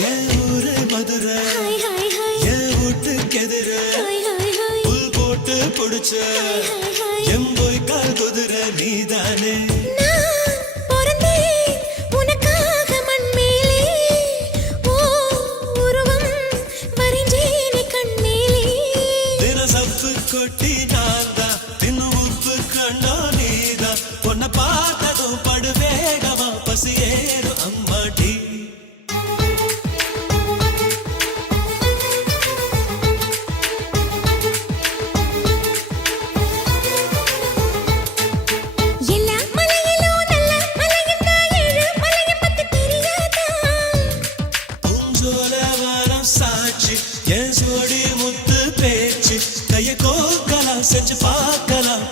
என் ஊரு மதுரை என் வீட்டுக்கு எதிர புல் போட்டு புடிச்ச என் போய் கால் குதிரை நீதானே கொட்டி நான்தா தின்னு உப்பு கண்ணோ நீதா பொண்ண பார்த்ததும் படு வேகமா பசி ஏறும் அம்மாடி எல்லா மலையிலும் நல்ல மலையின்னா ஏழு மலையை பத்தி தெரியாதா பூஞ்சோல வாரம் சாட்சி என் சோடி முத்து பேச்சு கைய கோக்கலாம் செஞ்சு பார்க்கலாம்